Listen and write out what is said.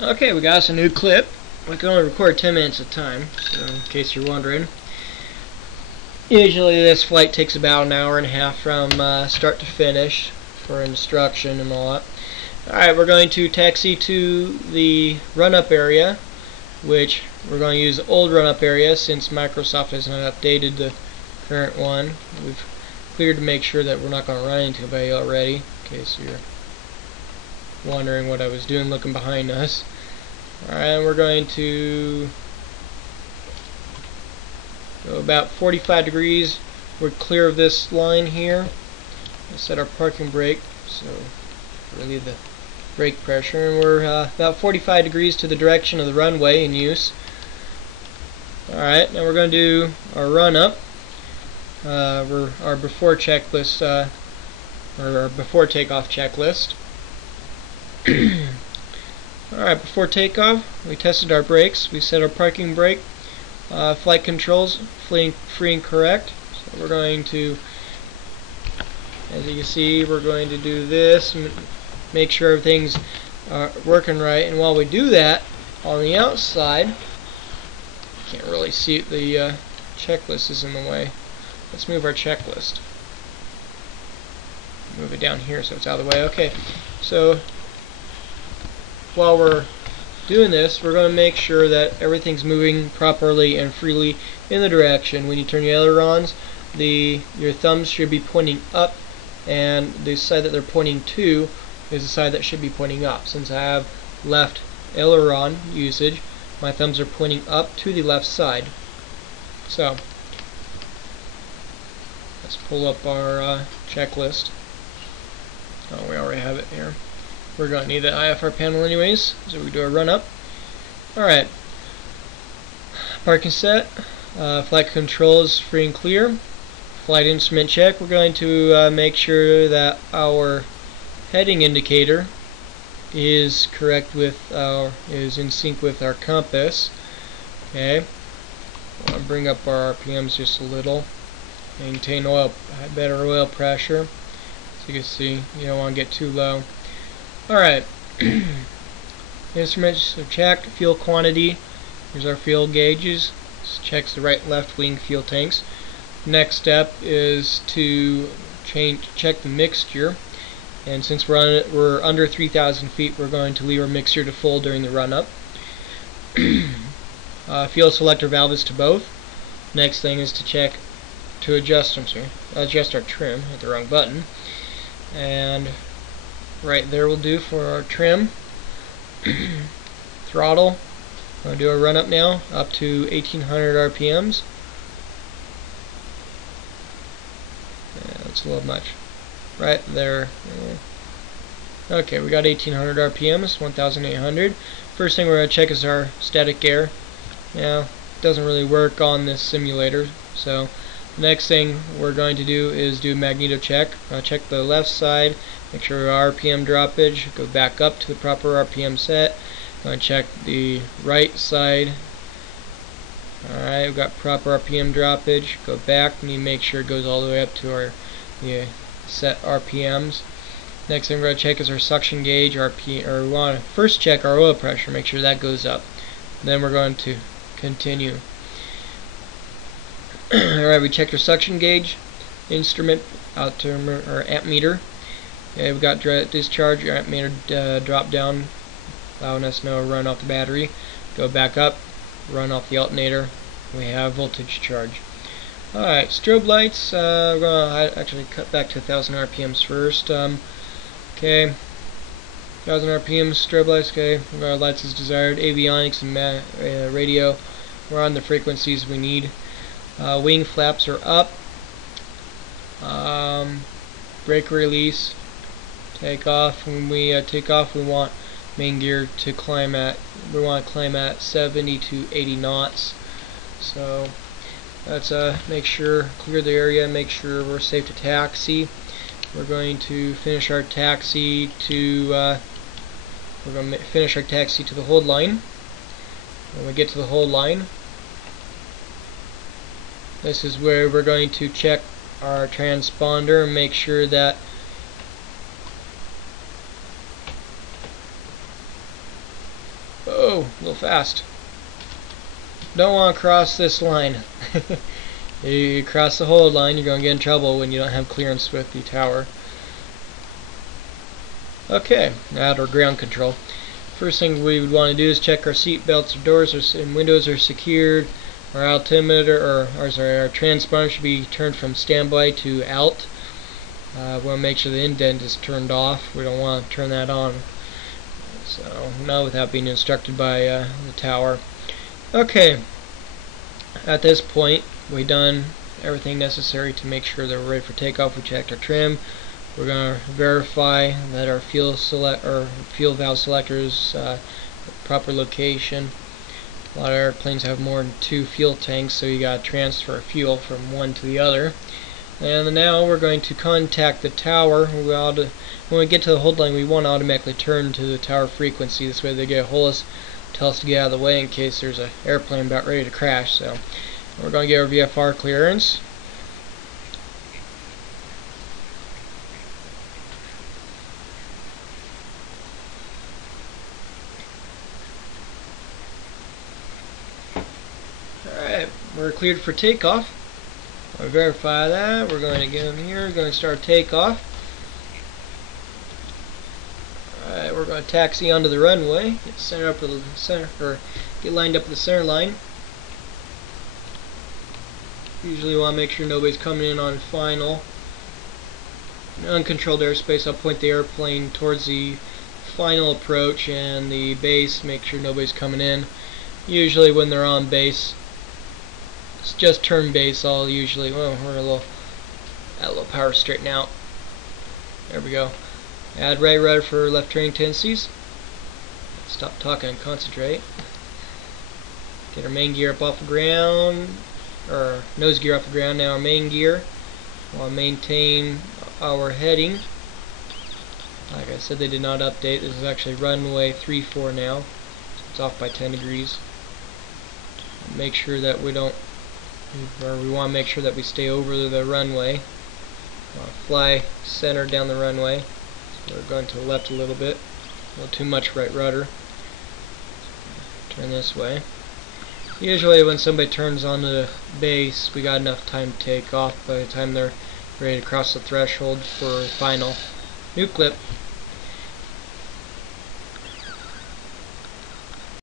Okay, we got us a new clip. We can only record 10 minutes at a time, so in case you're wondering. Usually this flight takes about an hour and a half from start to finish for instruction and all that. Alright, we're going to taxi to the run-up area, which we're going to use the old run-up area since Microsoft has not updated the current one. We've cleared to make sure that we're not going to run into anybody already, in case you're wondering what I was doing looking behind us. Alright, we're going to go about 45 degrees. We're clear of this line here. We'll set our parking brake so relieve the brake pressure, and we're about 45 degrees to the direction of the runway in use. Alright, now we're going to do our run up. Our before checklist, or our before takeoff checklist. Alright, before takeoff, we tested our brakes, we set our parking brake, flight controls, free and correct. So we're going to, as you can see, we're going to do this, make sure everything's working right. And while we do that, on the outside, can't really see it, the checklist is in the way. Let's move our checklist. Move it down here so it's out of the way. Okay, so while we're doing this, we're going to make sure that everything's moving properly and freely in the direction. When you turn your ailerons, your thumbs should be pointing up, and the side that they're pointing to is the side that should be pointing up. Since I have left aileron usage, my thumbs are pointing up to the left side. So let's pull up our checklist. Oh, we already have it here. We're going to need the IFR panel anyways, so we do a run up. Alright, parking set, flight controls free and clear, flight instrument check. We're going to make sure that our heading indicator is correct with is in sync with our compass. Okay, I'll bring up our RPMs just a little. Maintain better oil pressure. So you can see, you don't want to get too low. Alright, instruments are checked, fuel quantity, here's our fuel gauges, this checks the right left wing fuel tanks. Next step is to check the mixture, and since we're under 3,000 feet, we're going to leave our mixture to full during the run up. Fuel selector valve is to both. Next thing is to adjust our trim, hit the wrong button, and right there will do for our trim. Throttle, I'm going to do a run up now, up to 1800 RPMs. Yeah, that's a little much. Right there. Okay, we got 1800 RPMs, 1800. First thing we're going to check is our static air. Now, it doesn't really work on this simulator, so the next thing we're going to do is do magneto check. Check the left side, make sure our RPM droppage, go back up to the proper RPM set. Check the right side. Alright, we've got proper RPM droppage, go back, and you make sure it goes all the way up to our set RPMs. Next thing we're going to check is our suction gauge, or we want to first check our oil pressure, make sure that goes up. Then we're going to continue. Alright, we checked our suction gauge, instrument, or amp meter. Okay, we've got discharge, our amp meter drop down, allowing us to know run off the battery. Go back up, run off the alternator. We have voltage charge. Alright, strobe lights, we're going to actually cut back to 1000 RPMs first. Okay, 1000 RPMs, strobe lights, okay, we've got our lights as desired. Avionics and radio, we're on the frequencies we need. Wing flaps are up. Brake release, take off. When we take off, we want main gear to climb at, 70 to 80 knots. So let's make sure, clear the area, make sure we're safe to taxi. We're going to finish our taxi to the hold line. When we get to the hold line, this is where we're going to check our transponder and make sure that Whoa, a little fast. Don't want to cross this line. You cross the hold line, you're going to get in trouble when you don't have clearance with the tower. Okay, now our ground control. First thing we would want to do is check our seat belts, our doors and windows are secured. Our altimeter, our transponder should be turned from standby to alt. We want to make sure the indent is turned off. We don't want to turn that on. So, not without being instructed by the tower. Okay, at this point, we've done everything necessary to make sure that we're ready for takeoff. We checked our trim. We're going to verify that our fuel valve selector is proper location. A lot of airplanes have more than 2 fuel tanks, so you got to transfer fuel from one to the other. And now we're going to contact the tower. When we get to the hold line, we want to automatically turn to the tower frequency. This way they get a hold of us, tell us to get out of the way in case there's an airplane about ready to crash. So we're going to get our VFR clearance. Alright, we're cleared for takeoff. We'll verify that. We're going to get in here. We're going to start takeoff. Alright, we're going to taxi onto the runway. Get lined up with the center line. Usually want to make sure nobody's coming in on final. In uncontrolled airspace, I'll point the airplane towards the final approach and the base. Make sure nobody's coming in. Usually when they're on base, it's just turn base. I'll usually, well, we're add a little power straighten out. There we go. Add right rudder for left turning tendencies. Stop talking and concentrate. Get our main gear up off the ground, or nose gear off the ground. Now our main gear. We'll maintain our heading. Like I said, they did not update. This is actually runway 34 now. It's off by 10 degrees. Make sure that we don't, or we want to make sure that we stay over the runway. Fly center down the runway. So we're going to the left a little bit. A little too much right rudder. Turn this way. Usually when somebody turns onto the base, we got enough time to take off by the time they're ready to cross the threshold for final. New clip.